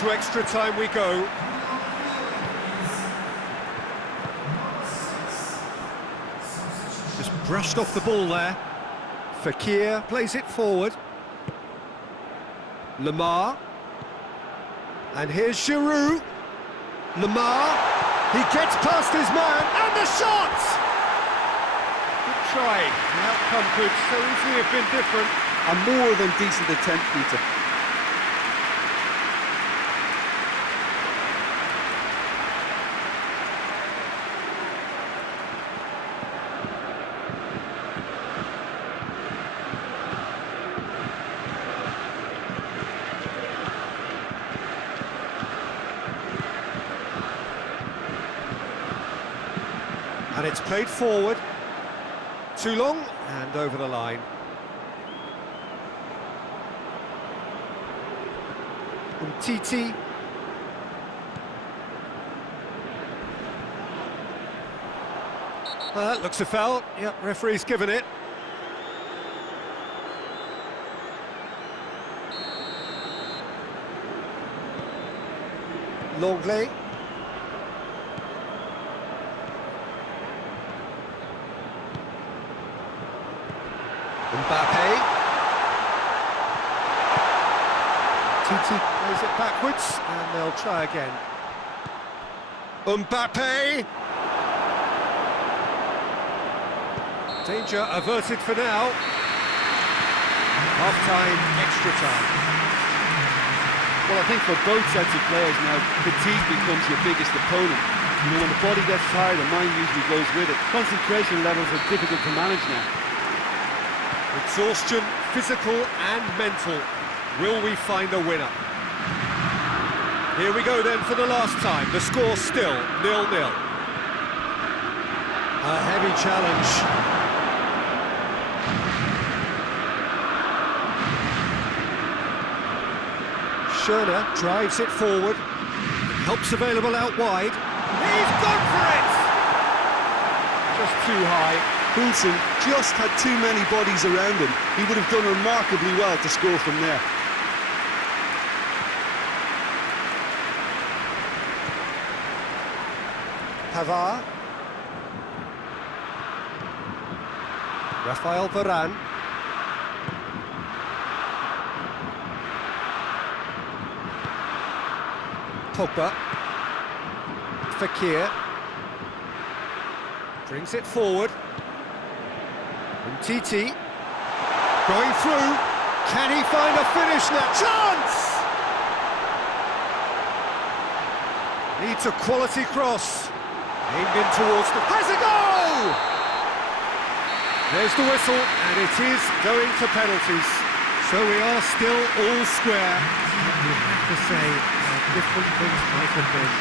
into extra time we go. Just brushed off the ball there. Fekir plays it forward. Lemar. And here's Giroud. Lemar. He gets past his man, and the shot! Good try. The outcome could so easily have been different. A more than decent attempt, Peter. And it's played forward. Too long, and over the line. Titi. That looks a foul. Yep, referee's given it. Longley. Mbappe. Titi plays it backwards, and they'll try again. Mbappe! Danger averted for now. Half-time, extra time. Well, I think for both sets of players now, fatigue becomes your biggest opponent. You know, when the body gets tired, the mind usually goes with it. Concentration levels are difficult to manage now. Exhaustion, physical and mental. Will we find a winner? Here we go then for the last time. The score still 0-0. A heavy challenge. Schöne drives it forward. Help's available out wide. He's gone for it! Just too high. Poulsen just had too many bodies around him. He would have done remarkably well to score from there. Pavard. Rafael Varane. Pogba. Fekir. Brings it forward. And Titi. Going through. Can he find a finish now? Chance! Needs a quality cross. Aimed in towards the... Has a goal! There's the whistle, and it is going to penalties. So we are still all square. You have to say different things might have been.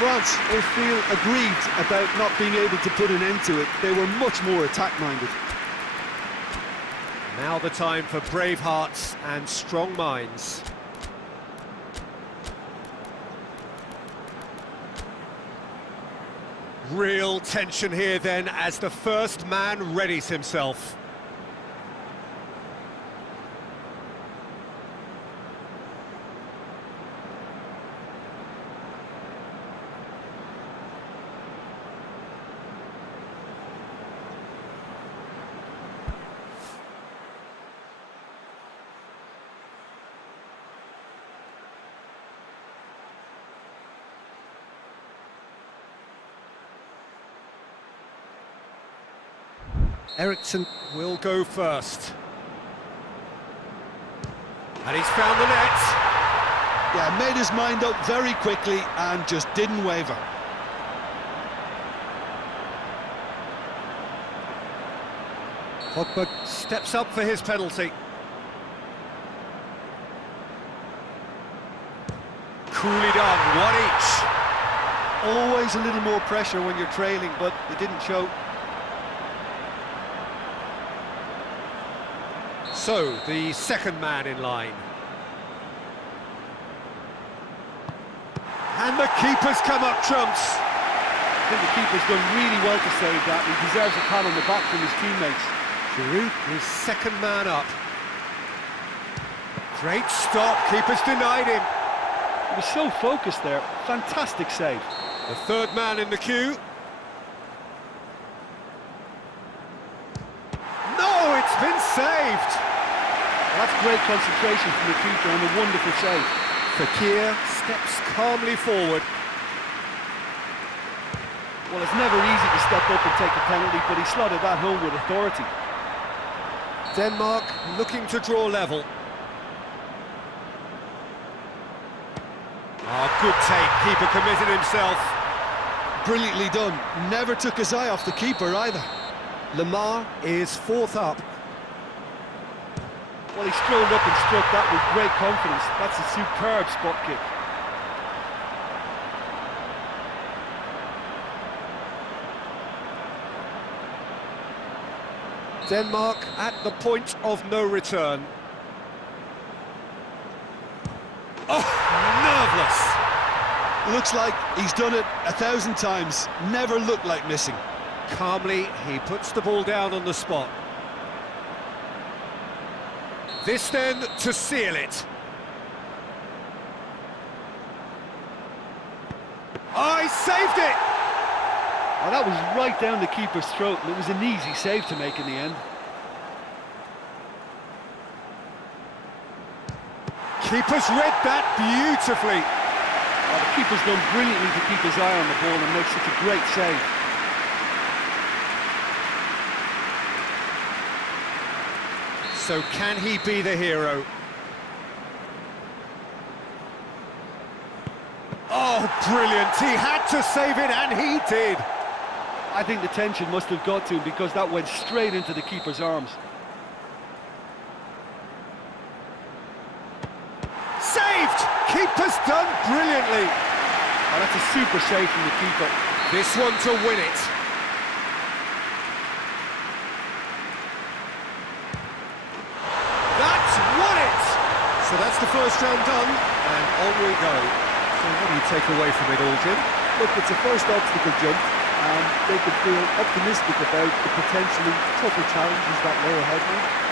France will feel aggrieved about not being able to put an end to it. They were much more attack-minded. Now the time for brave hearts and strong minds. Real tension here then as the first man readies himself. Eriksson will go first. And he's found the net. Yeah, made his mind up very quickly and just didn't waver. Pogba steps up for his penalty. Coolly done, one each. Always a little more pressure when you're trailing, but it didn't show. So, the second man in line. And the keeper's come up trumps. I think the keeper's done really well to save that. He deserves a pat on the back from his teammates. Giroud, his second man up. Great stop, keeper's denied him. He was so focused there. Fantastic save. The third man in the queue. No, it's been saved! Well, that's great concentration from the keeper and a wonderful save. Fekir steps calmly forward. Well, it's never easy to step up and take a penalty, but he slotted that home with authority. Denmark looking to draw level. Oh, good take. Keeper committed himself. Brilliantly done. Never took his eye off the keeper either. Lamar is fourth up. Well, he strolled up and struck that with great confidence. That's a superb spot kick. Denmark at the point of no return. Oh, nerveless! Looks like he's done it 1,000 times. Never looked like missing. Calmly, he puts the ball down on the spot. This then to seal it. Oh, he saved it! Oh, that was right down the keeper's throat, and it was an easy save to make in the end. Keeper's read that beautifully. Oh, the keeper's done brilliantly to keep his eye on the ball and make such a great save. So can he be the hero? Oh, brilliant! He had to save it, and he did! I think the tension must have got to him because that went straight into the keeper's arms. Saved! Keeper's done brilliantly! Oh, that's a super save from the keeper. This one to win it. That's won it! So that's the first round done, and on we go. So what do you take away from it all, Jim? Look, it's a first obstacle jump, and they could feel optimistic about the potentially tougher challenges that lay ahead now.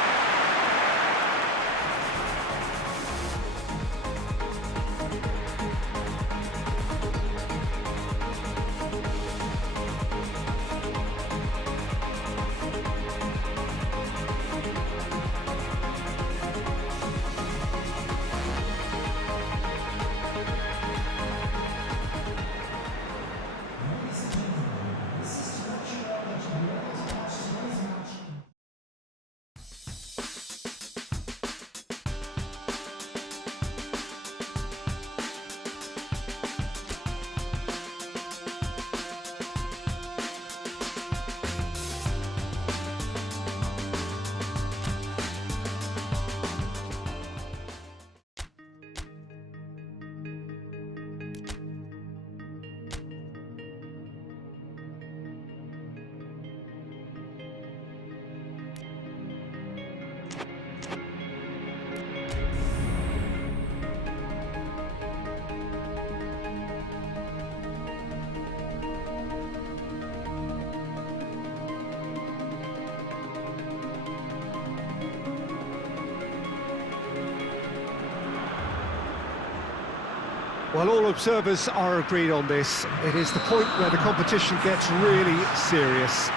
Well, all observers are agreed on this. It is the point where the competition gets really serious.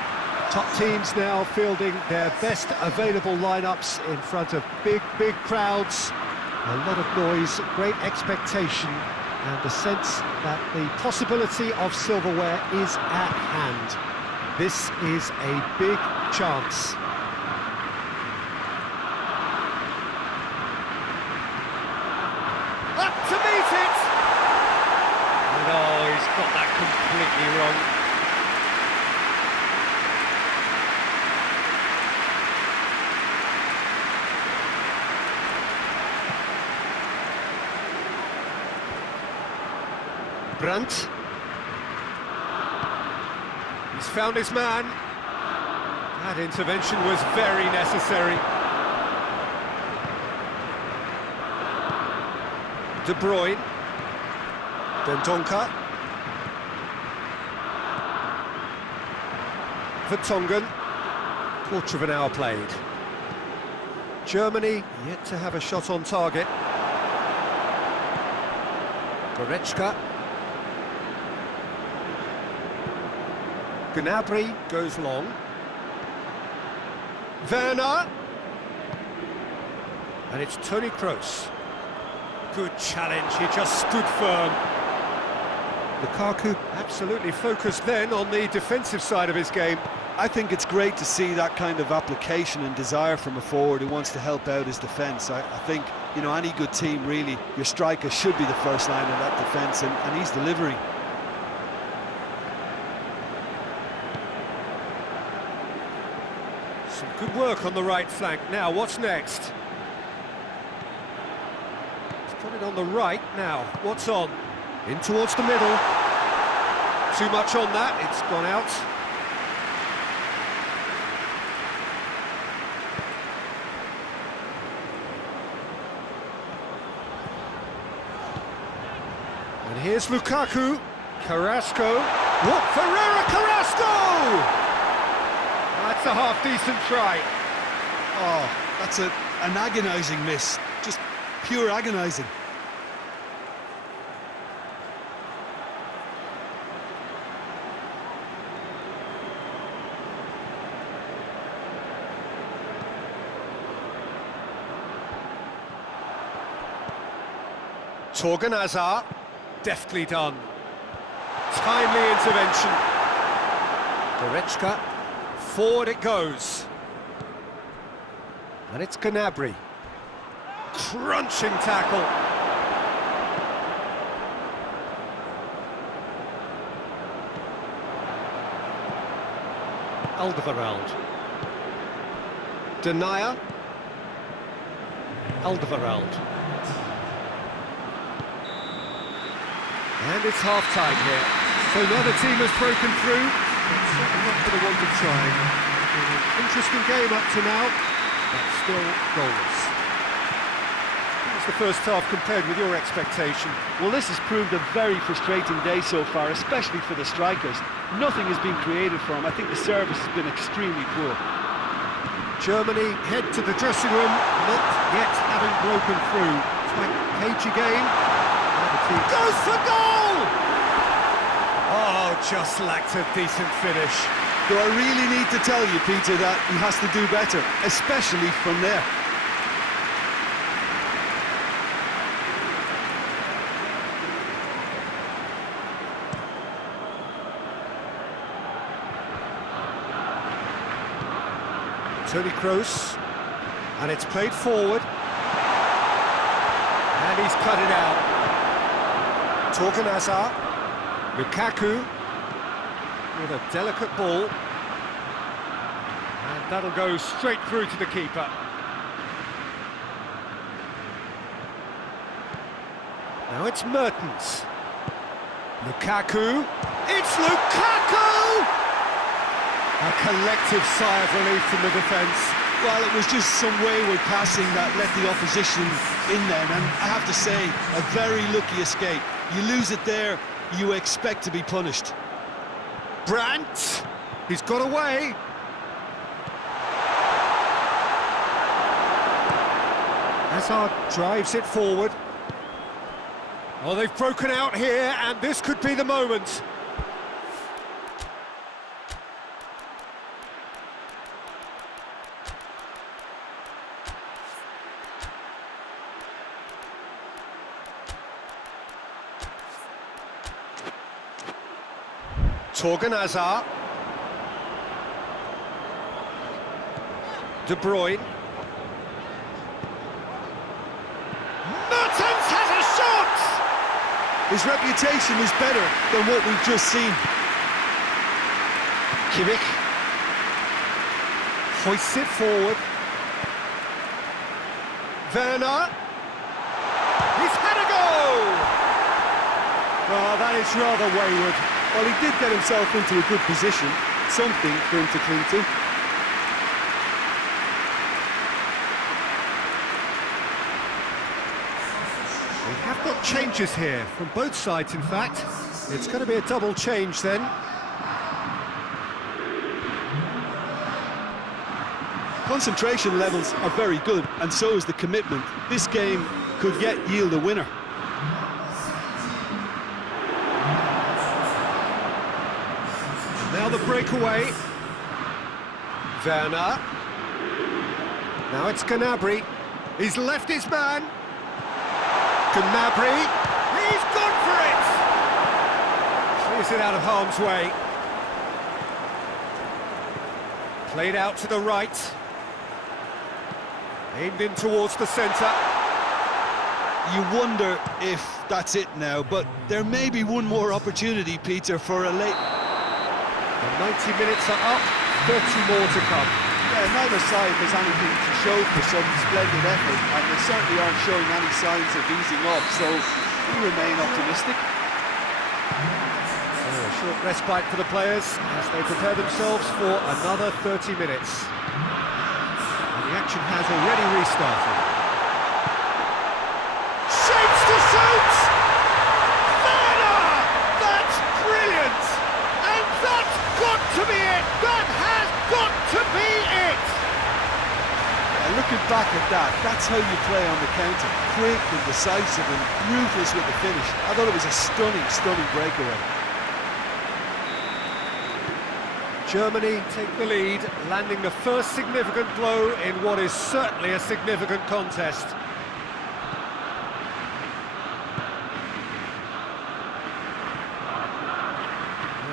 Top teams now fielding their best available lineups in front of big crowds. A lot of noise, great expectation, and the sense that the possibility of silverware is at hand. This is a big chance. Up to meet it! No, he's got that completely wrong. Brandt. He's found his man. That intervention was very necessary. De Bruyne. Dendoncker. Vertonghen. Quarter of an hour played. Germany yet to have a shot on target. Goretzka. Gnabry goes long. Werner. And it's Toni Kroos. Good challenge, he just stood firm. Lukaku absolutely focused then on the defensive side of his game. I think it's great to see that kind of application and desire from a forward who wants to help out his defence. I think, you know, any good team, really, your striker should be the first line of that defence, and he's delivering. Some good work on the right flank. Now, what's next? He's got it on the right now. What's on? In towards the middle. Too much on that, it's gone out. And here's Lukaku. Carrasco. What? Ferreira Carrasco! That's a half-decent try. Oh, that's an agonising miss. Just pure agonising. Torgan Hazard, deftly done. Timely intervention. Goretzka, forward it goes. And it's Gnabry. Crunching tackle. Alderweireld. Denier. Alderweireld. And it's half-time here. So the other team has broken through, but certainly not for the want of trying. Interesting game up to now, but still goalless. How's the first half compared with your expectation? Well, this has proved a very frustrating day so far, especially for the strikers. Nothing has been created for them. I think the service has been extremely poor. Germany head to the dressing room, not yet having broken through. Quite cagey game. Goes for goal! Oh, just lacked a decent finish. Do I really need to tell you, Peter, that he has to do better, especially from there? Toni Kroos, and it's played forward. And he's cut it out. Torgan Hazard, Lukaku with a delicate ball, and that'll go straight through to the keeper. Now it's Mertens. Lukaku, it's Lukaku! A collective sigh of relief from the defence. Well, it was just some wayward passing that let the opposition in then, and I have to say, a very lucky escape. You lose it there, you expect to be punished. Brandt, he's got away. Hazard drives it forward. Oh, they've broken out here, and this could be the moment. Torgan Hazard. De Bruyne. Mertens has a shot! His reputation is better than what we've just seen. Kimmich hoists it forward. Werner. He's had a goal! Oh, that is rather wayward. Well, he did get himself into a good position, something for him to cling to. We have got changes here, from both sides in fact. It's going to be a double change then. Concentration levels are very good, and so is the commitment. This game could yet yield a winner. Now the breakaway. Werner. Now it's Gnabry. He's left his man. Gnabry. He's gone for it! Clears it out of harm's way. Played out to the right. Aimed in towards the centre. You wonder if that's it now, but there may be one more opportunity, Peter, for a late... The 90 minutes are up, 30 more to come. Yeah, neither side has anything to show for some splendid effort, and they certainly aren't showing any signs of easing up, so we remain optimistic. A short respite for the players as they prepare themselves for another 30 minutes. And the action has already restarted. Shapes to shoot! Werner! That's brilliant! And that's got to be it! That has got to be it! Looking back at that, that's how you play on the counter. Quick and decisive and ruthless with the finish. I thought it was a stunning, stunning breakaway. Germany take the lead, landing the first significant blow in what is certainly a significant contest.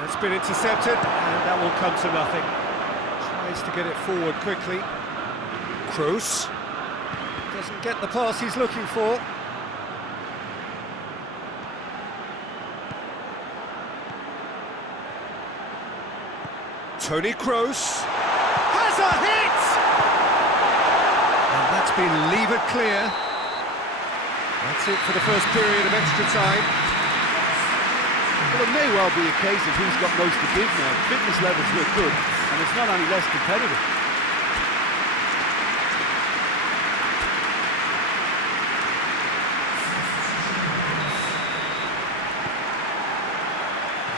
It's been intercepted, and that will come to nothing. Tries to get it forward quickly. Kroos doesn't get the pass he's looking for. Toni Kroos has a hit! And that's been levered clear. That's it for the first period of extra time. Well, it may well be a case of who's got most to give now. Fitness levels look good, and it's not any less competitive.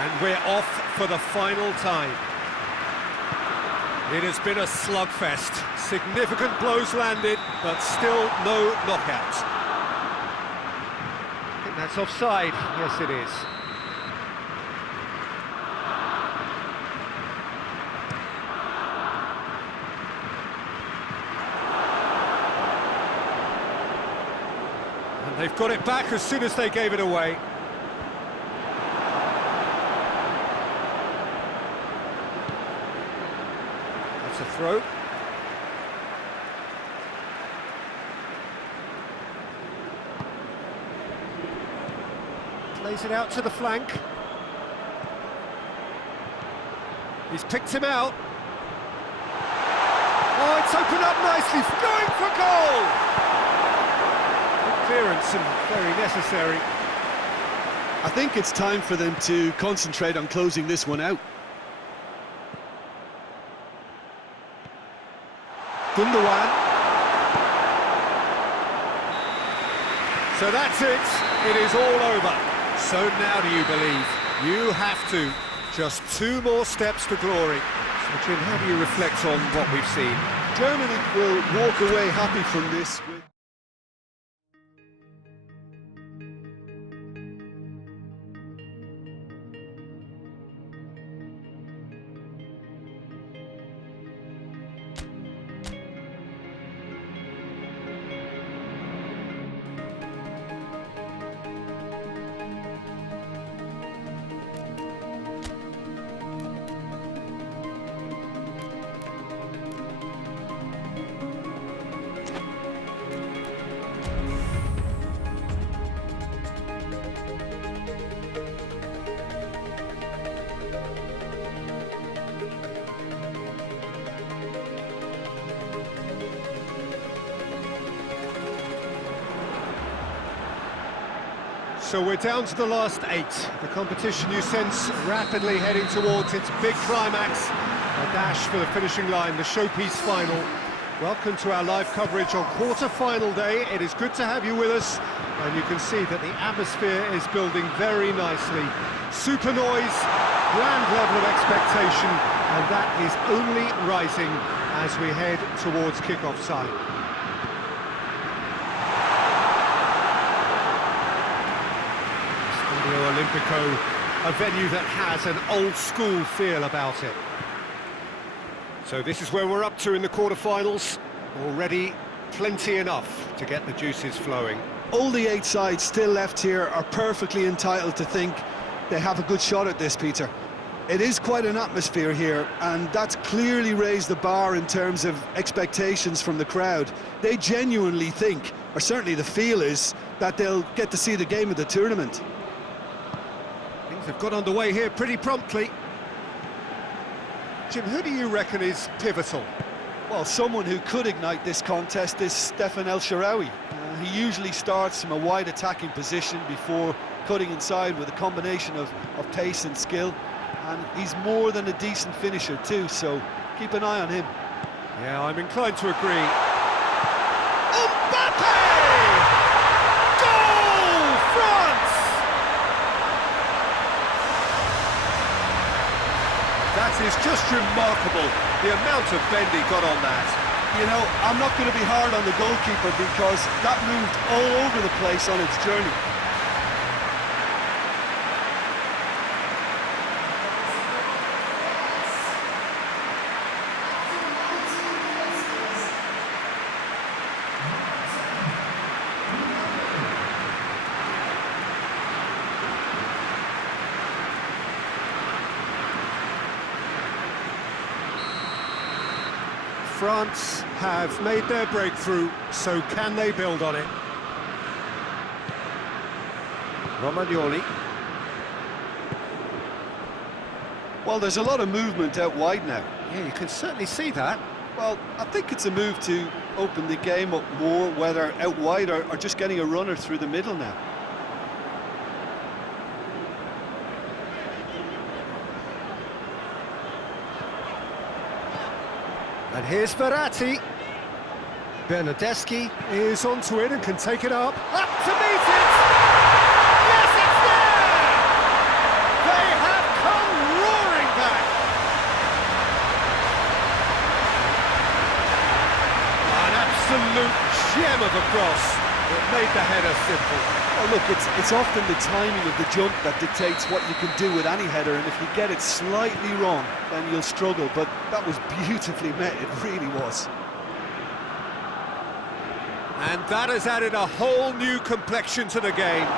And we're off for the final time. It has been a slugfest. Significant blows landed, but still no knockout. I think that's offside. Yes, it is. And they've got it back as soon as they gave it away. A throw. Plays it out to the flank. He's picked him out. Oh, it's opened up nicely, going for goal! Good clearance and very necessary. I think it's time for them to concentrate on closing this one out. Gundogan. So that's it. It is all over. So now do you believe? You have to. Just 2 more steps to glory. So Jim, how do you reflect on what we've seen? Germany will walk away happy from this. So we're down to the last 8. The competition, you sense, rapidly heading towards its big climax. A dash for the finishing line, the showpiece final. Welcome to our live coverage on quarter-final day. It is good to have you with us, and you can see that the atmosphere is building very nicely. Super noise, grand level of expectation, and that is only rising as we head towards kick-off time. Olimpico a venue that has an old-school feel about it. So this is where we're up to in the quarter-finals. Already plenty enough to get the juices flowing. All the 8 sides still left here are perfectly entitled to think they have a good shot at this, Peter. It is quite an atmosphere here, and that's clearly raised the bar in terms of expectations from the crowd. They genuinely think, or certainly the feel is, that they'll get to see the game of the tournament. Things have got underway here pretty promptly. Jim, who do you reckon is pivotal? Well, someone who could ignite this contest is Stefan El Shaarawy. He usually starts from a wide attacking position before cutting inside with a combination of pace and skill. And he's more than a decent finisher too, so keep an eye on him. Yeah, I'm inclined to agree. Mbappe! Goal, France! That is just remarkable, the amount of bend he got on that. You know, I'm not going to be hard on the goalkeeper because that moved all over the place on its journey. France have made their breakthrough, so can they build on it? Romagnoli. Well, there's a lot of movement out wide now. Yeah, you can certainly see that. Well, I think it's a move to open the game up more, whether out wide or just getting a runner through the middle now. And here's Verratti. Bernardeschi is onto it and can take it up. Up to meet it! Yes, it's there! They have come roaring back! An absolute gem of a cross. It made the header simple. Well, look, it's often the timing of the jump that dictates what you can do with any header, and if you get it slightly wrong, then you'll struggle, but that was beautifully met, it really was. And that has added a whole new complexion to the game.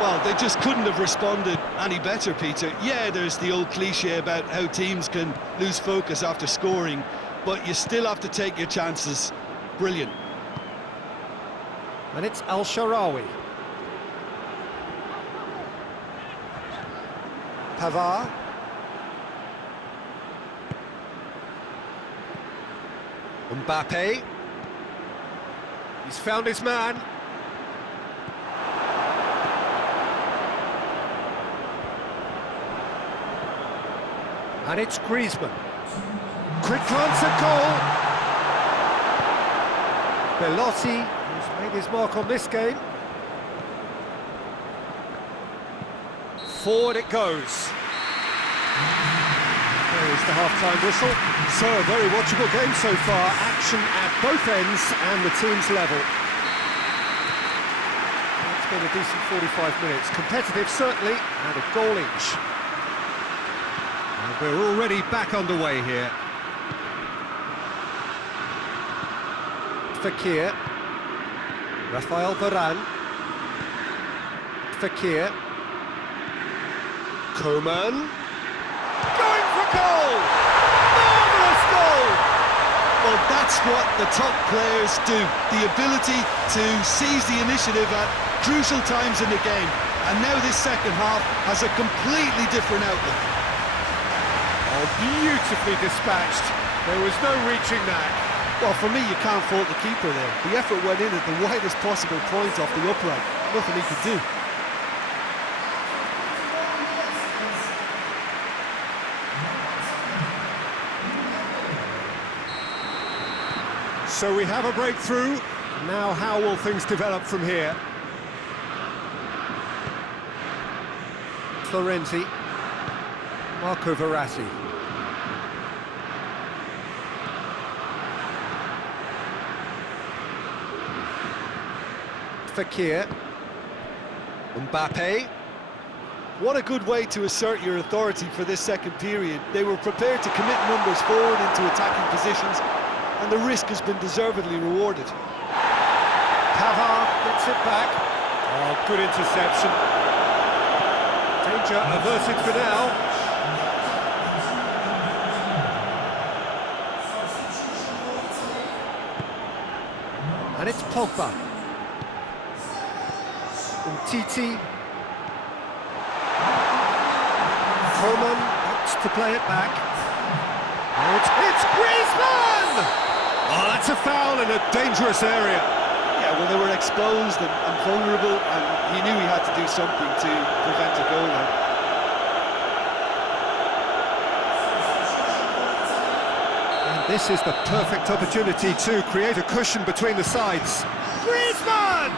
Well, they just couldn't have responded any better, Peter. Yeah, there's the old cliche about how teams can lose focus after scoring, but you still have to take your chances. Brilliant. And it's El Shaarawy. Pavard. Mbappe. He's found his man. And it's Griezmann. Quick glance at goal. Belotti, who's made his mark on this game. Forward it goes. There is the half-time whistle. So, a very watchable game so far. Action at both ends and the team's level. It's been a decent 45 minutes. Competitive, certainly, and a goal each. And we're already back underway here. Fekir. Rafael Varane. Fekir. Coman. Going for goal! Marvellous goal! Well, that's what the top players do. The ability to seize the initiative at crucial times in the game. And now this second half has a completely different outlook. Oh, beautifully dispatched. There was no reaching that. Well, for me, you can't fault the keeper there. The effort went in at the widest possible point off the upright. Nothing he could do. So we have a breakthrough. Now how will things develop from here? Florenzi. Marco Verratti. Fekir. Mbappe. What a good way to assert your authority for this second period. They were prepared to commit numbers forward into attacking positions, and the risk has been deservedly rewarded. Pavard gets it back. Oh, good interception. Danger averted for now. And it's Pogba. Umtiti. Coleman opts to play it back. Oh, it's Griezmann! Oh, that's a foul in a dangerous area. Yeah, well, they were exposed and vulnerable, and he knew he had to do something to prevent a goal now. And this is the perfect opportunity to create a cushion between the sides. Griezmann!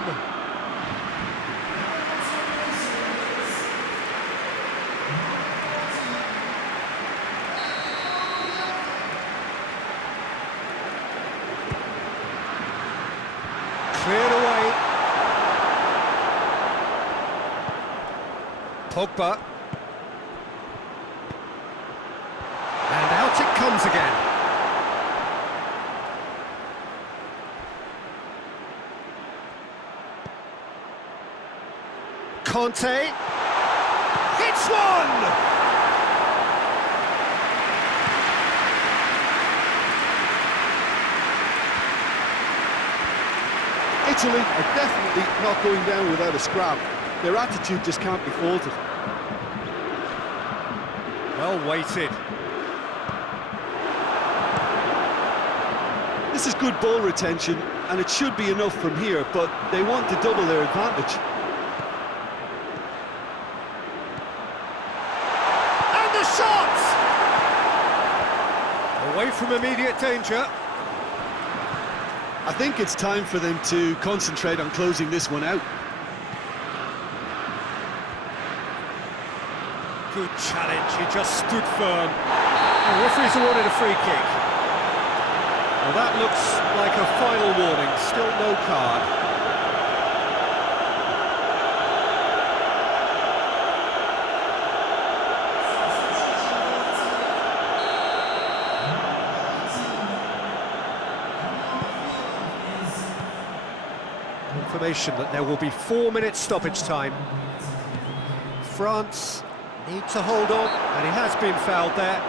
Cleared away. Pogba. And out it comes again. Conte. Hits one! Italy are definitely not going down without a scrap. Their attitude just can't be faulted. Well weighted. This is good ball retention, and it should be enough from here, but they want to double their advantage. And the shot! Away from immediate danger. I think it's time for them to concentrate on closing this one out. Good challenge, he just stood firm. The referee's awarded a free kick. Well, that looks like a final warning, still no card. Information that there will be 4 minutes stoppage time. France need to hold on, and he has been fouled there.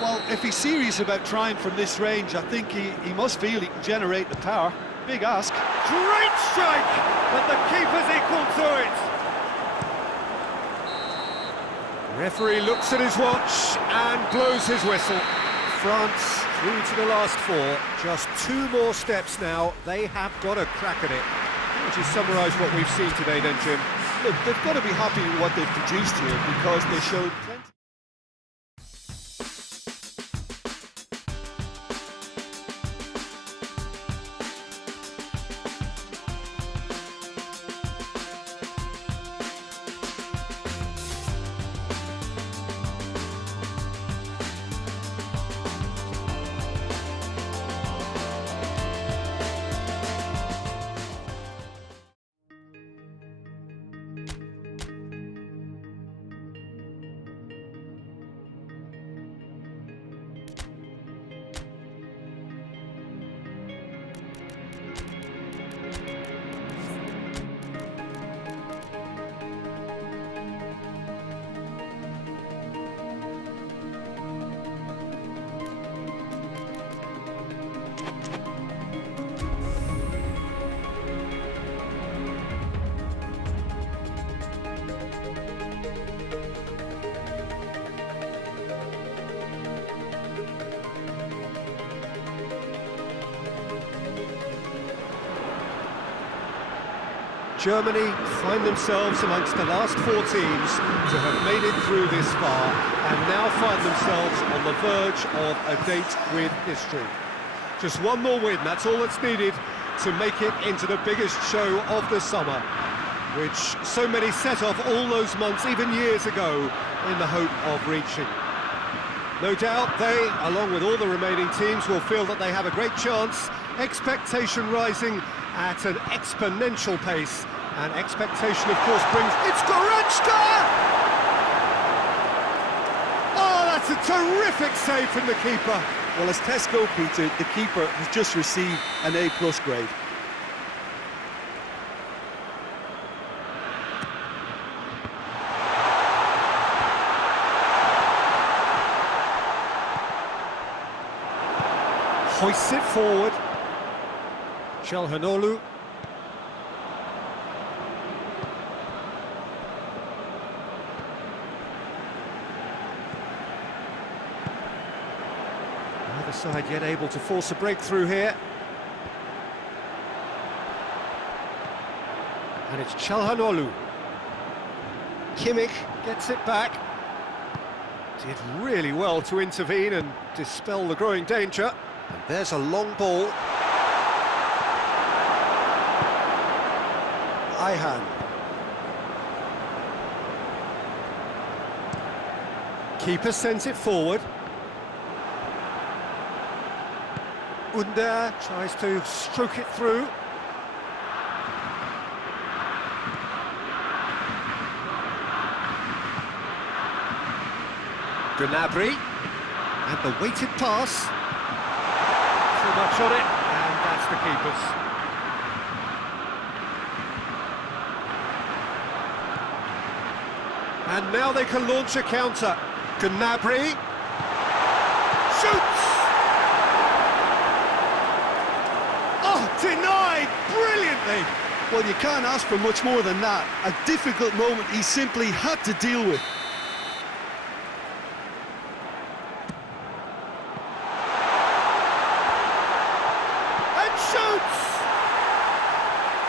Well, if he's serious about trying from this range, I think he must feel he can generate the power. Big ask. Great strike, but the keeper's equal to it. Referee looks at his watch and blows his whistle. France through to the last 4. Just 2 more steps now. They have got a crack at it. How would you summarise what we've seen today then, Jim? Look, they've got to be happy with what they've produced here because they showed plenty. Germany find themselves amongst the last 4 teams to have made it through this far and now find themselves on the verge of a date with history. Just one more win, that's all that's needed to make it into the biggest show of the summer, which so many set off all those months, even years ago, in the hope of reaching. No doubt they, along with all the remaining teams, will feel that they have a great chance Expectation rising at an exponential pace. And expectation, of course, brings... It's Goretzka! Oh, that's a terrific save from the keeper. Well, as tests go, Peter, the keeper has just received an A+ grade. Hoists it forward. Çalhanoğlu. Neither side yet able to force a breakthrough here. And it's Çalhanoğlu. Kimmich gets it back. Did really well to intervene and dispel the growing danger. And there's a long ball. Ayhan. Keeper sends it forward. Under tries to stroke it through. Gnabry. And the weighted pass. Too much on it, and that's the keeper's. And now they can launch a counter. Gnabry shoots! Oh, denied brilliantly! Well, you can't ask for much more than that. A difficult moment he simply had to deal with. Shoots!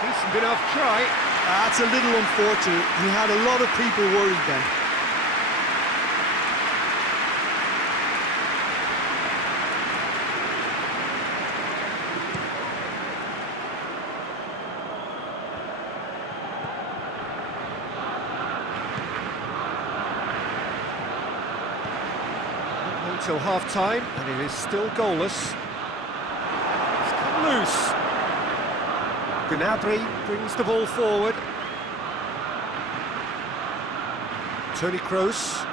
Decent enough try. That's a little unfortunate. He had a lot of people worried then. Not until half-time, and it is still goalless. Loose. Gnabry brings the ball forward. Toni Kroos.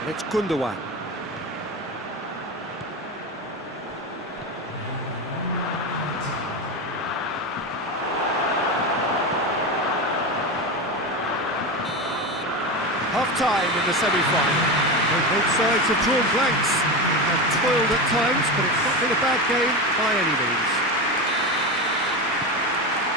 And it's Gundogan. Half-time in the semi-final. Both sides have drawn blanks. They have toiled at times, but it's not been a bad game by any means.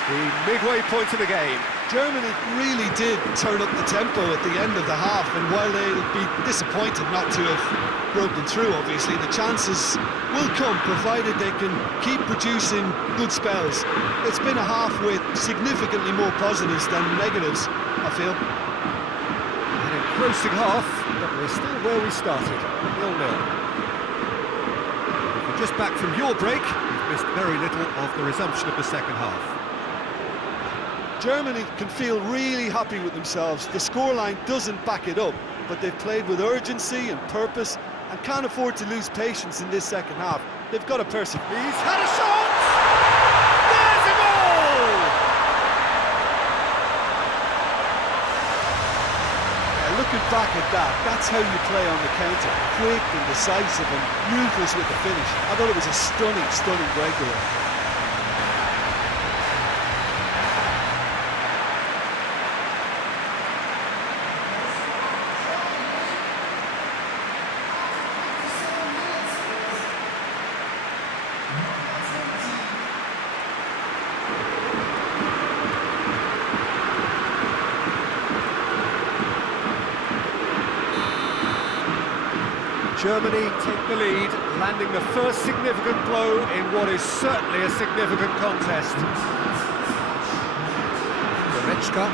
The midway point of the game. Germany really did turn up the tempo at the end of the half, and while they'll be disappointed not to have broken through, obviously, the chances will come, provided they can keep producing good spells. It's been a half with significantly more positives than negatives, I feel. An engrossing half, but we're still where we started, 0-0. If you're just back from your break, you've missed very little of the resumption of the second half. Germany can feel really happy with themselves. The scoreline doesn't back it up, but they've played with urgency and purpose and can't afford to lose patience in this second half. They've got to persevere. He's had a shot! There's a goal! Looking back at that, that's how you play on the counter. Quick and decisive and ruthless with the finish. I thought it was a stunning, stunning breakaway. Germany take the lead, landing the first significant blow in what is certainly a significant contest. Goretzka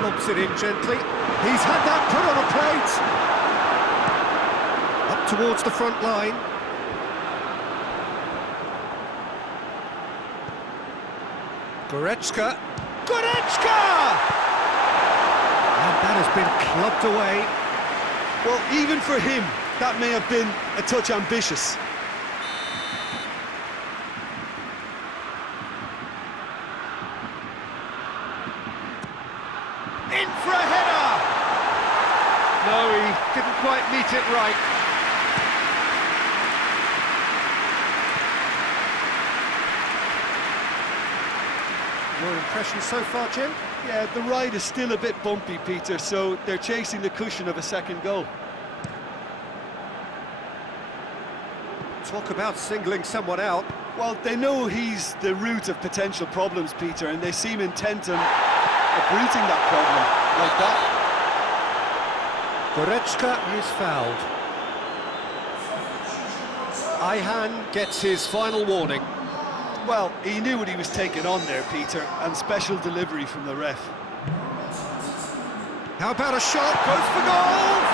lobs it in gently. He's had that put on a plate. Up towards the front line. Goretzka. Goretzka! And that has been clubbed away. Well, even for him, that may have been a touch ambitious. In for a header! No, he didn't quite meet it right. Your impression so far, Jim? Yeah, the ride is still a bit bumpy, Peter, so they're chasing the cushion of a second goal. Talk about singling someone out. Well, they know he's the root of potential problems, Peter, and they seem intent on uprooting that problem like that. Goretzka is fouled. Ayhan gets his final warning. Well, he knew what he was taking on there, Peter, and special delivery from the ref. How about a shot? Goes for goal!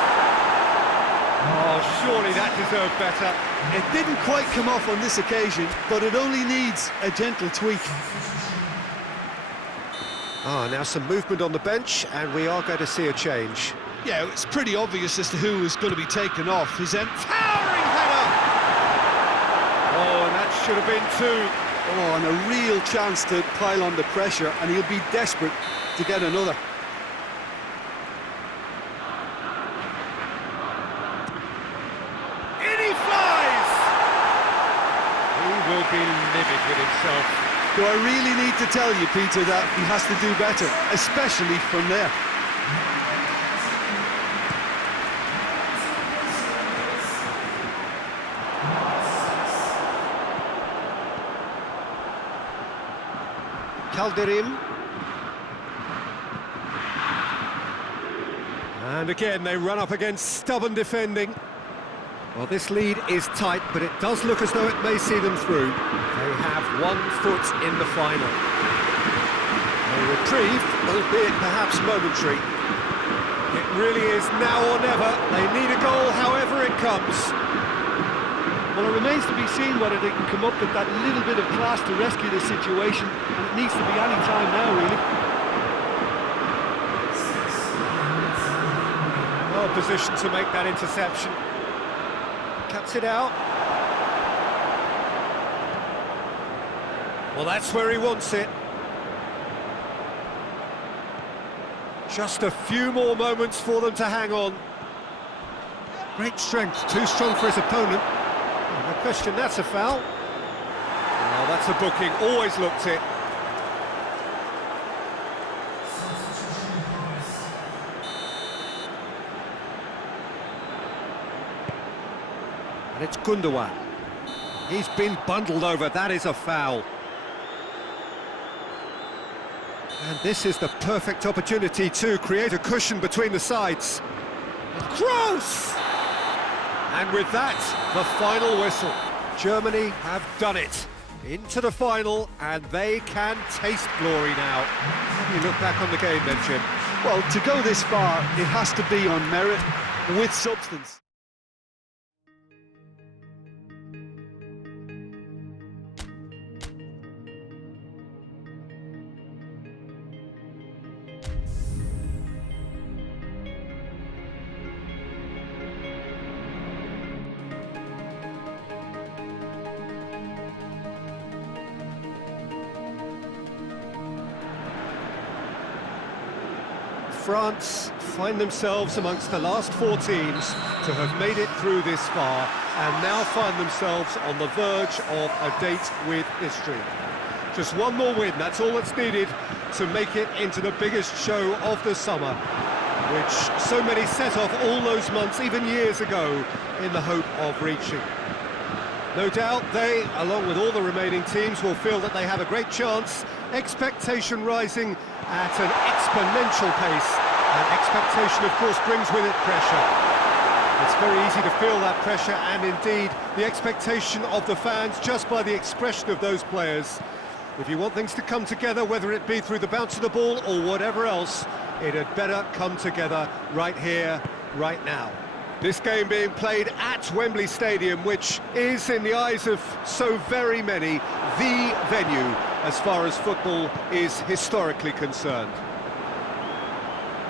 Oh, surely that deserved better. It didn't quite come off on this occasion, but it only needs a gentle tweak. Now some movement on the bench, and we are going to see a change. Yeah, it's pretty obvious as to who was going to be taken off. Towering header! Oh, and that should have been two. Oh, and a real chance to pile on the pressure, and he'll be desperate to get another. In he flies! He will be livid with himself. Do I really need to tell you, Peter, that he has to do better, especially from there? Calderim. And again, they run up against stubborn defending. Well, this lead is tight, but it does look as though it may see them through. They have 1 foot in the final. A reprieve, albeit perhaps momentary. It really is now or never. They need a goal however it comes. Well, it remains to be seen whether they can come up with that little bit of class to rescue the situation, and it needs to be any time now, really. Well positioned to make that interception. Cuts it out. Well, that's where he wants it. Just a few more moments for them to hang on. Great strength, too strong for his opponent. No question, that's a foul. Oh, that's a booking, always looked it. And it's Gundogan. He's been bundled over, that is a foul. And this is the perfect opportunity to create a cushion between the sides. Cross! And with that, the final whistle. Germany have done it. Into the final, and they can taste glory now. How do you look back on the game then, Jim? Well, to go this far, it has to be on merit with substance. France find themselves amongst the last 4 teams to have made it through this far and now find themselves on the verge of a date with history. Just one more win, that's all that's needed to make it into the biggest show of the summer, which so many set off all those months, even years ago, in the hope of reaching. No doubt they, along with all the remaining teams, will feel that they have a great chance, expectation rising at an exponential pace, and expectation, of course, brings with it pressure. It's very easy to feel that pressure, and indeed the expectation of the fans just by the expression of those players. If you want things to come together, whether it be through the bounce of the ball or whatever else, it had better come together right here, right now. This game being played at Wembley Stadium, which is, in the eyes of so very many, the venue as far as football is historically concerned.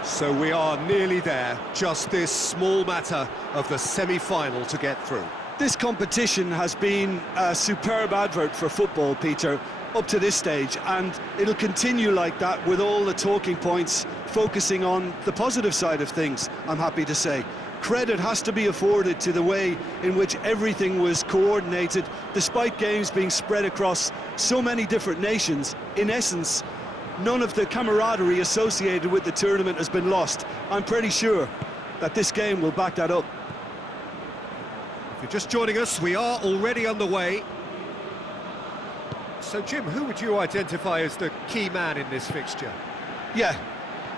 So we are nearly there, just this small matter of the semi-final to get through. This competition has been a superb advert for football, Peter, up to this stage, and it'll continue like that with all the talking points focusing on the positive side of things, I'm happy to say. Credit has to be afforded to the way in which everything was coordinated, despite games being spread across so many different nations. In essence, none of the camaraderie associated with the tournament has been lost. I'm pretty sure that this game will back that up. If you're just joining us, we are already underway. So, Jim, who would you identify as the key man in this fixture? Yeah,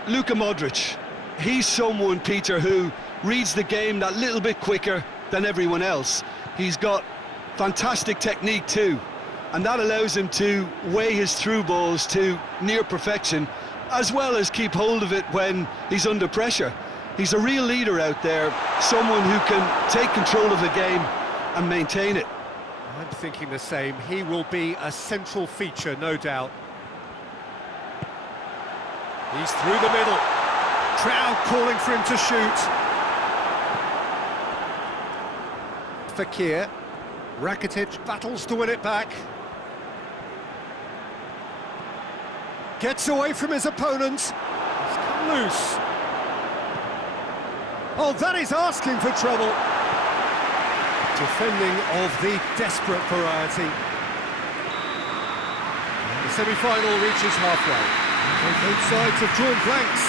Luka Modric. He's someone, Peter, who reads the game that little bit quicker than everyone else. He's got fantastic technique too, and that allows him to weigh his through balls to near perfection, as well as keep hold of it when he's under pressure. He's a real leader out there, someone who can take control of the game and maintain it. I'm thinking the same. He will be a central feature, no doubt. He's through the middle. Crowd calling for him to shoot. Fekir. Rakitic battles to win it back. Gets away from his opponent. He's come loose. Oh, that is asking for trouble. Defending of the desperate variety. The semi-final reaches halfway. Both sides have drawn blanks,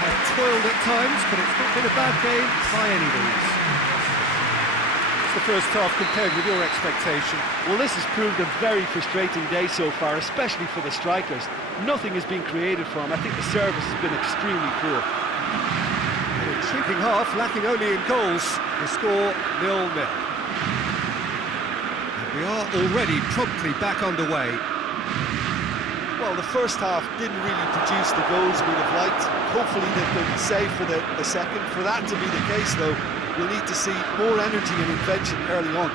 have toiled at times, but it's not been a bad game by any means. It's the first half compared with your expectation. Well, this has proved a very frustrating day so far, especially for the strikers. Nothing has been created for them. I think the service has been extremely poor. An intriguing half, lacking only in goals. The score 0-0. We are already promptly back underway. Well, the first half didn't really produce the goals we'd have liked. Hopefully they've been saved for the second. For that to be the case, though, we'll need to see more energy and invention early on.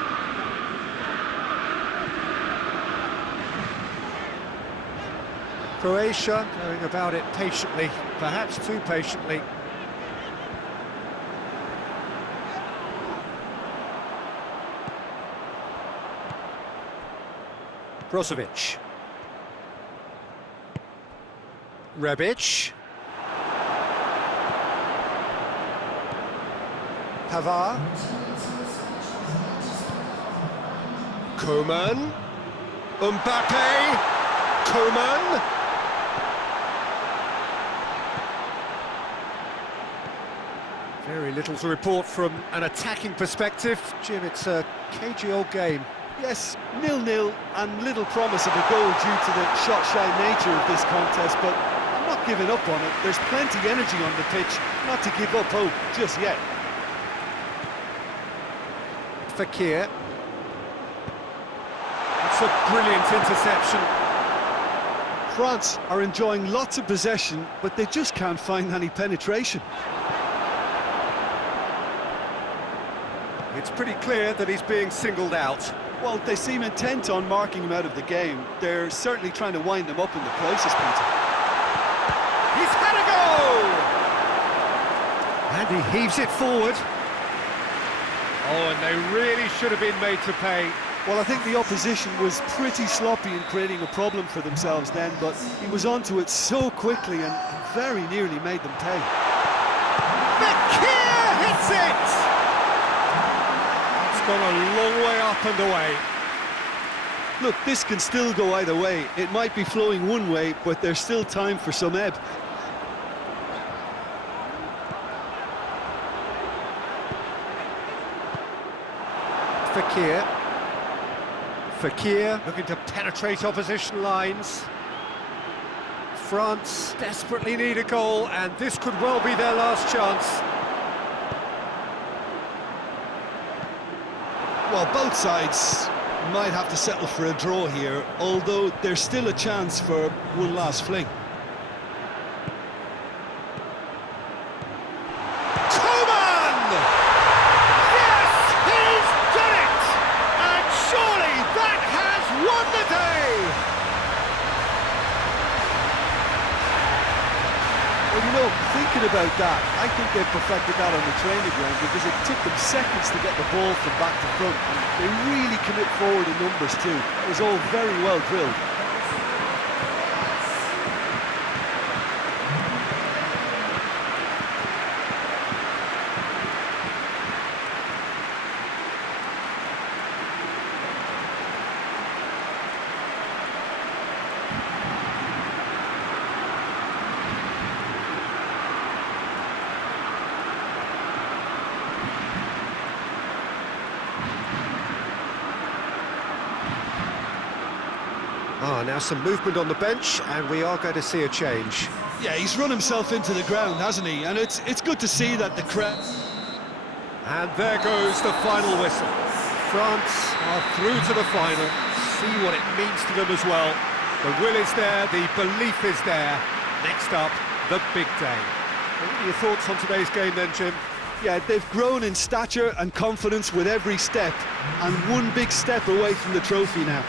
Croatia going about it patiently, perhaps too patiently. Brozovic. Rebic. Pavard. Coman. Mbappe. Coman. Very little to report from an attacking perspective. Jim, it's a cagey old game. Yes, 0-0 and little promise of a goal due to the shot-shy nature of this contest, but I'm not giving up on it. There's plenty energy on the pitch, not to give up hope just yet. Fekir. It's a brilliant interception. France are enjoying lots of possession, but they just can't find any penetration. It's pretty clear that he's being singled out. Well, they seem intent on marking him out of the game. They're certainly trying to wind him up in the process, Peter. He's had a goal! And he heaves it forward. Oh, and they really should have been made to pay. Well, I think the opposition was pretty sloppy in creating a problem for themselves then, but he was onto it so quickly and very nearly made them pay. Fekir hits it! It's gone a long way up and away. Look, this can still go either way. It might be flowing one way, but there's still time for some ebb. Fekir. Fekir looking to penetrate opposition lines. France desperately need a goal, and this could well be their last chance. Well, both sides might have to settle for a draw here, although there's still a chance for one last fling. Coman! Yes, he's done it! And surely that has won the day! Well, you know, thinking question about that. I think they perfected that on the training ground because it took them seconds to get the ball from back to front, and they really commit forward in numbers too. It was all very well drilled. Now some movement on the bench, and we are going to see a change. Yeah, he's run himself into the ground, hasn't he? And it's good to see that the crowd... And there goes the final whistle. France are through to the final. See what it means to them as well. The will is there, the belief is there. Next up, the big day. What are your thoughts on today's game then, Jim? Yeah, they've grown in stature and confidence with every step, and one big step away from the trophy now.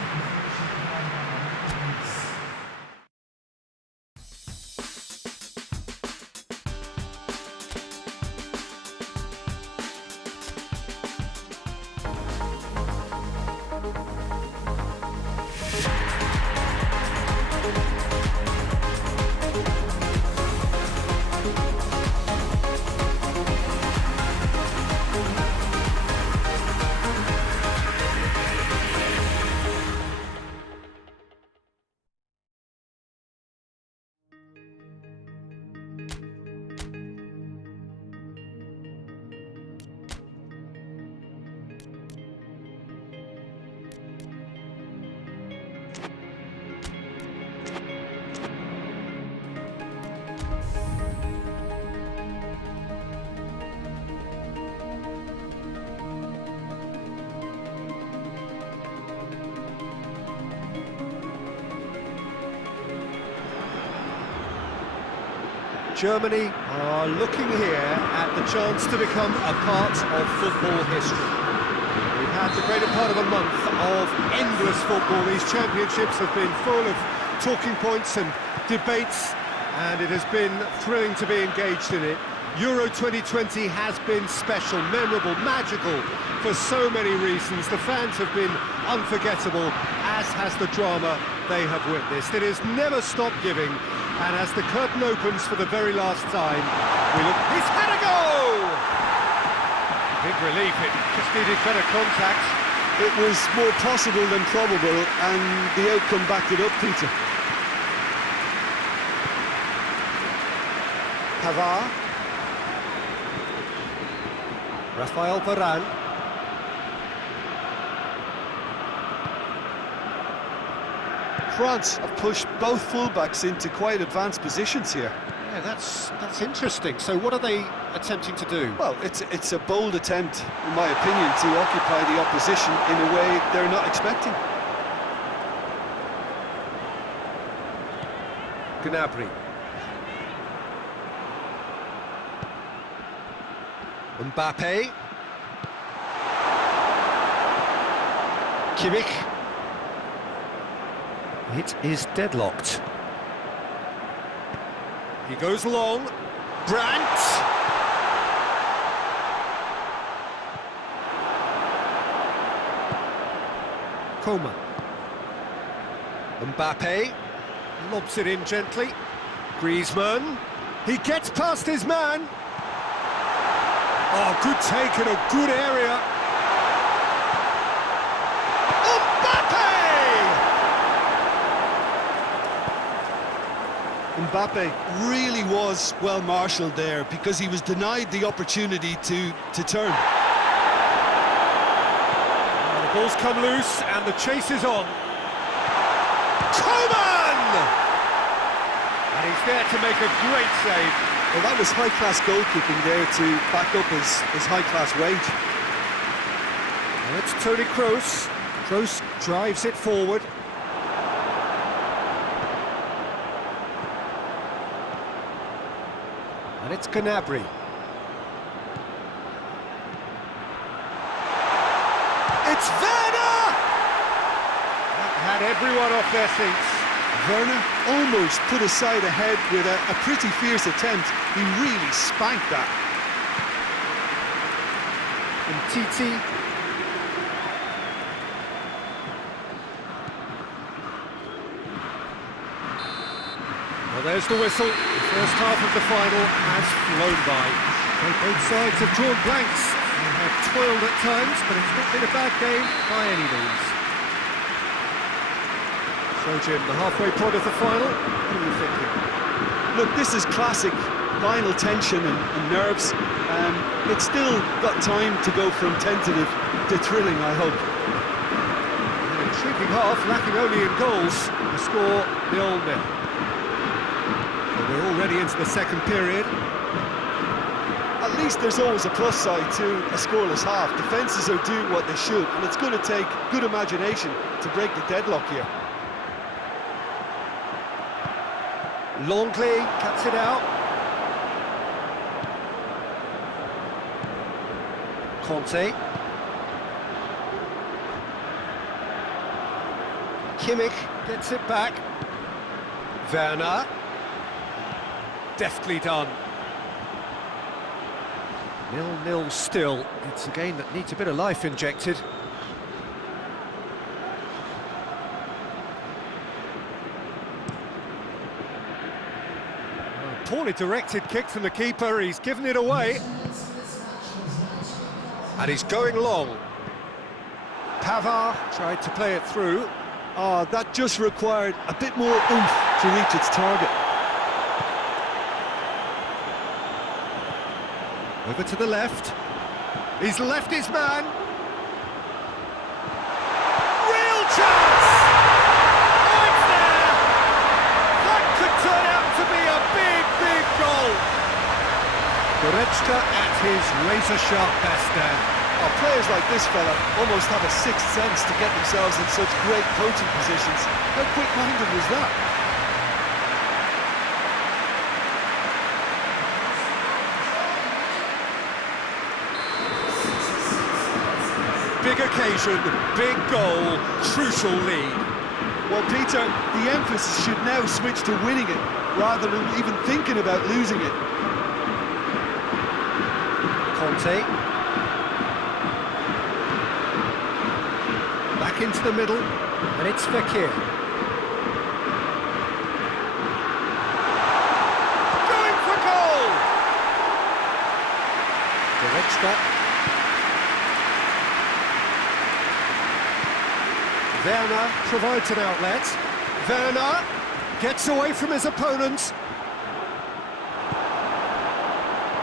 Germany are looking here at the chance to become a part of football history. We've had the greater part of a month of endless football. These championships have been full of talking points and debates, and it has been thrilling to be engaged in it. Euro 2020 has been special, memorable, magical for so many reasons. The fans have been unforgettable, as has the drama they have witnessed. It has never stopped giving. And as the curtain opens for the very last time, we look... He's had a go! Big relief, it just needed better contact. It was more possible than probable, and the outcome backed it up, Peter. Pavard. Rafael Varane. France have pushed both fullbacks into quite advanced positions here. Yeah, that's interesting. So what are they attempting to do? Well, it's a bold attempt, in my opinion, to occupy the opposition in a way they're not expecting. Gnabry. Mbappe. Kimmich. It is deadlocked. He goes long. Brandt! Coman. Mbappe lobs it in gently. Griezmann. He gets past his man. Oh, good take in a good area. Mbappe really was well marshalled there because he was denied the opportunity to turn. The ball's come loose and the chase is on. Coman! And he's there to make a great save. Well, that was high-class goalkeeping there to back up his high-class wage. And it's Toni Kroos. Kroos drives it forward. And it's Gnabry. It's Werner! That had everyone off their seats. Werner almost put his side ahead with a pretty fierce attempt. He really spanked that. And Titi. Well, there's the whistle. The first half of the final has flown by. Both sides have drawn blanks. They have toiled at times, but it's not been a bad game by any means. So, Jim, the halfway point of the final, what are you thinking? Look, this is classic final tension and nerves. It's still got time to go from tentative to thrilling, I hope. An intriguing half, lacking only in goals. The score 0-0. Well, we're already into the second period. At least there's always a plus side to a scoreless half. Defences are doing what they should, and it's going to take good imagination to break the deadlock here. Longley cuts it out. Conte. Kimmich gets it back. Werner. Deftly done. 0-0 still. It's a game that needs a bit of life injected. Poorly directed kick from the keeper, he's given it away. And he's going long. Pavard tried to play it through. Oh, that just required a bit more oomph to reach its target. Over to the left. He's left his man. Real chance! Oh, it's there! That could turn out to be a big, big goal. Goretzka at his razor-sharp best there. Oh, players like this fella almost have a sixth sense to get themselves in such great coaching positions. How quick-minded was that? Big occasion, big goal, crucial lead. Well, Peter, the emphasis should now switch to winning it, rather than even thinking about losing it. Conte. Back into the middle, and it's Fekir. Going for goal! Goretzka. Werner provides an outlet. Werner gets away from his opponents.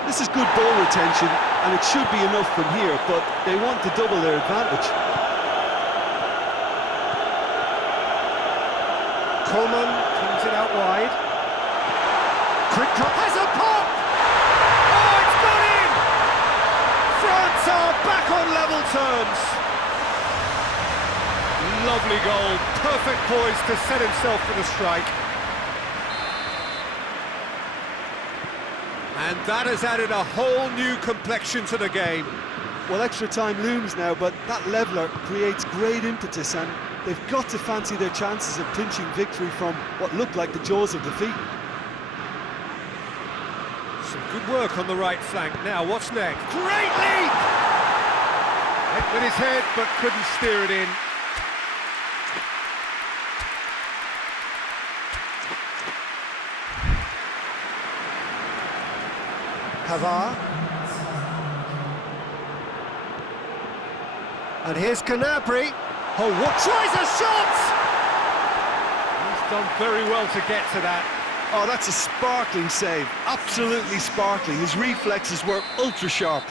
This is good ball retention, and it should be enough from here, but they want to double their advantage. Coleman comes it out wide. Quick cut, has a pop! Oh, it's gone in! France are back on level terms. Lovely goal, perfect poise to set himself for the strike. And that has added a whole new complexion to the game. Well, extra time looms now, but that leveller creates great impetus, and they've got to fancy their chances of clinching victory from what looked like the jaws of defeat. Some good work on the right flank. Now, what's next? Great leap! Hit with his head, but couldn't steer it in. Pavard. And here's Gnabry. Oh, what? Tries a shot! He's done very well to get to that. Oh, that's a sparkling save. Absolutely sparkling. His reflexes were ultra-sharp.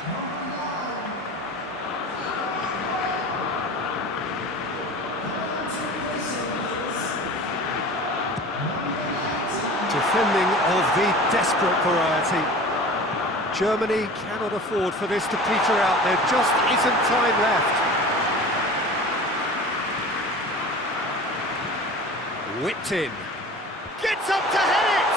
Defending of the desperate variety. Germany cannot afford for this to peter out. There just isn't time left. Whipped in. Gets up to head it!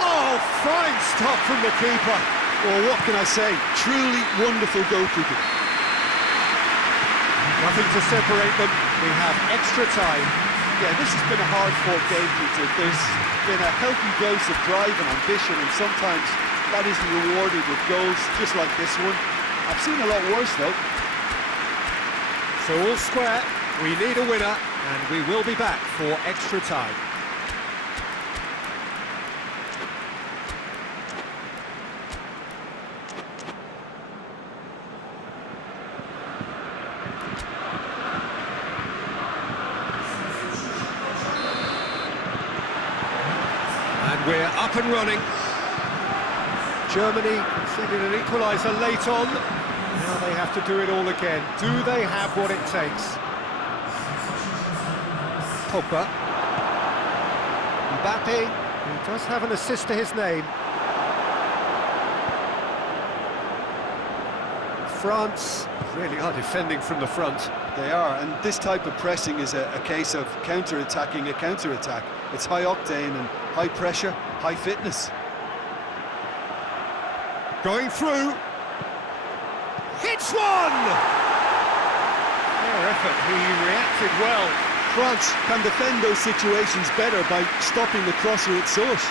Oh, fine stop from the keeper. Well, what can I say? Truly wonderful goalkeeping. Nothing to separate them. We have extra time. Yeah, this has been a hard-fought game, Peter. There's been a healthy dose of drive and ambition, and sometimes that isn't rewarded with goals, just like this one. I've seen a lot worse, though. So all square, we need a winner, and we will be back for extra time. And we're up and running. Germany conceded an equaliser late on. Now they have to do it all again. Do they have what it takes? Pogba. Mbappe, who does have an assist to his name. France really are defending from the front. They are, and this type of pressing is a case of counter-attacking a counter-attack. It's high octane and high pressure, high fitness. Going through. Hits one! Fair effort, he reacted well. France can defend those situations better by stopping the crosser at source.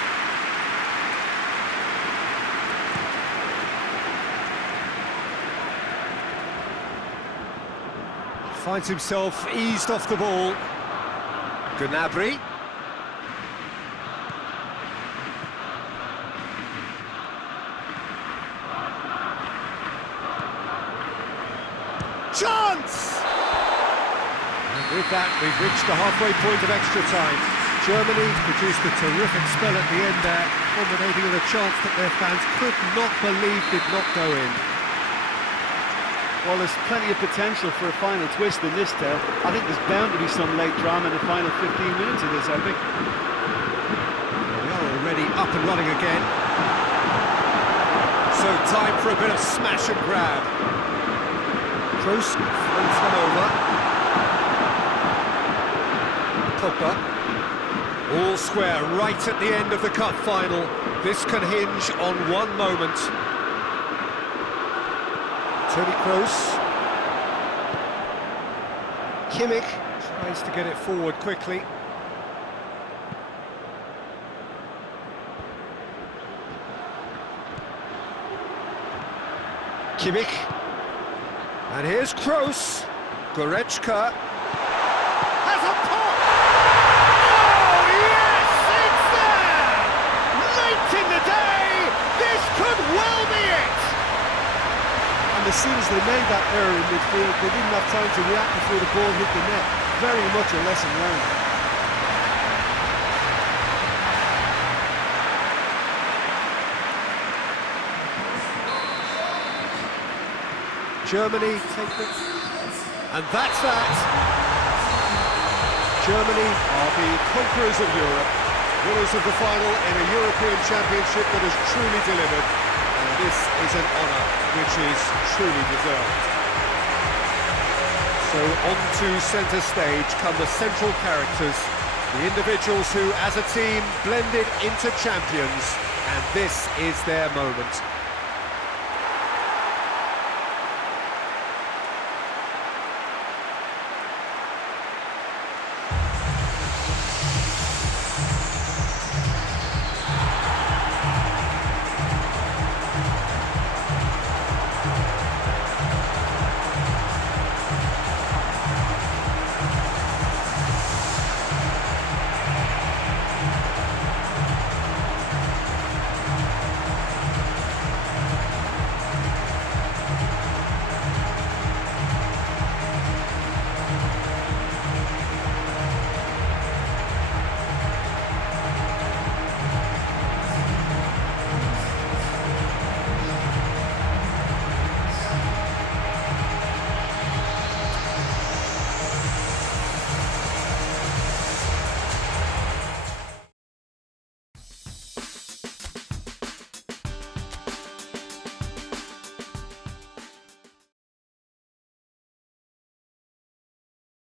Finds himself eased off the ball. Gnabry. Chance! And with that, we've reached the halfway point of extra time. Germany produced a terrific spell at the end there, culminating in a chance that their fans could not believe did not go in. Well, there's plenty of potential for a final twist in this tale. I think there's bound to be some late drama in the final 15 minutes of this epic. We are already up and running again. So time for a bit of smash and grab. Kroos floats one over. Pogba. All square right at the end of the cup final. This can hinge on one moment. Toni Kroos. Kimmich tries to get it forward quickly. Kimmich. And here's Kroos. Goretzka. Has a pop! Oh, yes! It's there! Late in the day, this could well be it! And as soon as they made that error in midfield, they didn't have time to react before the ball hit the net. Very much a lesson learned. Germany take it. And that's that. Germany are the conquerors of Europe, winners of the final in a European Championship that has truly delivered. And this is an honour which is truly deserved. So on to centre stage come the central characters, the individuals who, as a team, blended into champions. And this is their moment.